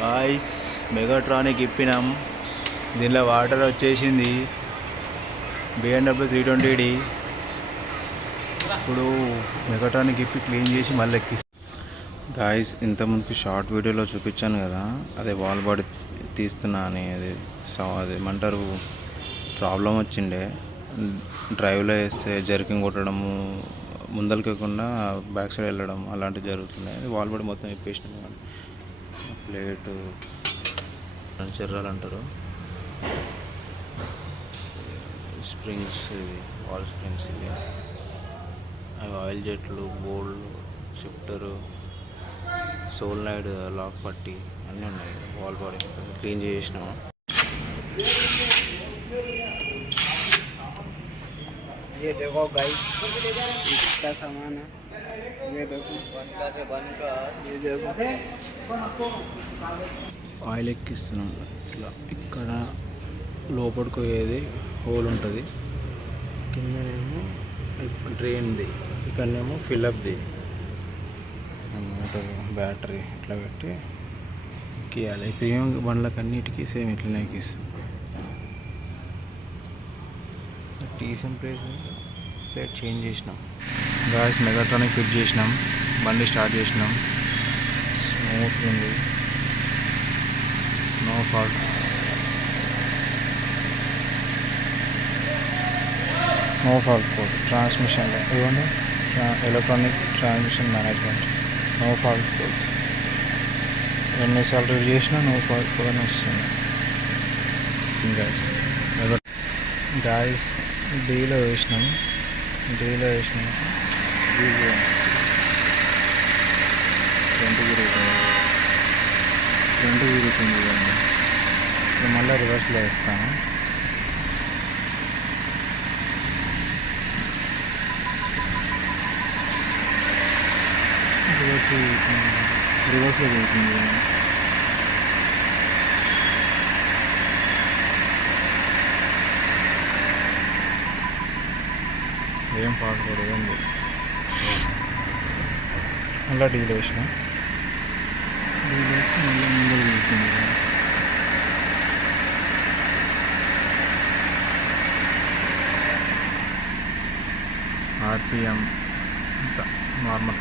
గాయ్స్ మెగాట్రానిక్ ఇప్పినాం. దీనిలో వాటర్ వచ్చేసింది. BMW 320D. ఇప్పుడు మెగాట్రానిక్ ఇప్పి క్లీన్ చేసి మళ్ళీ ఎక్కిస్తాం. గాయ్స్ ఇంతకుముందుకు షార్ట్ వీడియోలో చూపించాను కదా, అదే వాల్ బాడీ తీస్తున్నా అని. అది ఏమంటారు, ప్రాబ్లం వచ్చిండే. డ్రైవ్లో వేస్తే జర్కింగ్ కొట్టడము, ముందలకకుండా బ్యాక్ సైడ్ వెళ్ళడం అలాంటివి జరుగుతున్నాయి. అది వాల్ బాడీ మొత్తం ఇప్పేసినాం. ప్లేటు చెర్రాలు అంటారు, స్ప్రింగ్స్ ఇవి, వాల్ స్ప్రింగ్స్ ఇవి, అవి ఆయిల్ జెట్లు, బోల్డ్, షిఫ్టరు, సోల్ నైడ్, లాక్ పట్టి అన్నీ ఉన్నాయి. వాల్ బాడీ క్లీన్ చేసినాము. ये देखो गाइस, इसका सामान है. ये देखो ये देखो ఆయిల్ ఎక్కిస్తున్నాం. ఇట్లా ఇక్కడ లోపలికి పోయేది హోల్ ఉంటుంది, కిందనేమో డ్రైన్ది, ఇక్కడనేమో ఫిల్అప్ది మోటార్ బ్యాటరీ ఇట్లా పెట్టి ఎక్కియాలి. ప్రీమియం బండ్లకు అన్నిటికీ సేమ్ ఇట్లనే ఎక్కిస్తాం. టీసీఎం ప్లేట్ చేంజ్ చేసినాం. గాయ్స్ మెగాట్రానిక్ ఫిట్ చేసినాం, బండి స్టార్ట్ చేసినాం. స్మూత్ ఉంది, no fault. No fault code ట్రాన్స్మిషన్లో ఇవ్వండి. Electronic transmission management no fault code. ఎన్నిసార్లు రీడ్ చేసినా నో ఫాల్ట్ కోడ్ అని వస్తుంది. గాయ్స్ డీలో వేసినాం. ఫ్రంట్ తిరుగుతుంది కానీ ఇప్పుడు మళ్ళీ రివర్స్లో వేస్తాను. రివర్స్లో తిరుగుతుంది కానీ ఏం పాడుకోడు, ఏం లేదు. మళ్ళీ డీల్ వేసిన మళ్ళీ ముందుకు వెళ్తుంది. ఆర్పిఎం ఇంత నార్మల్.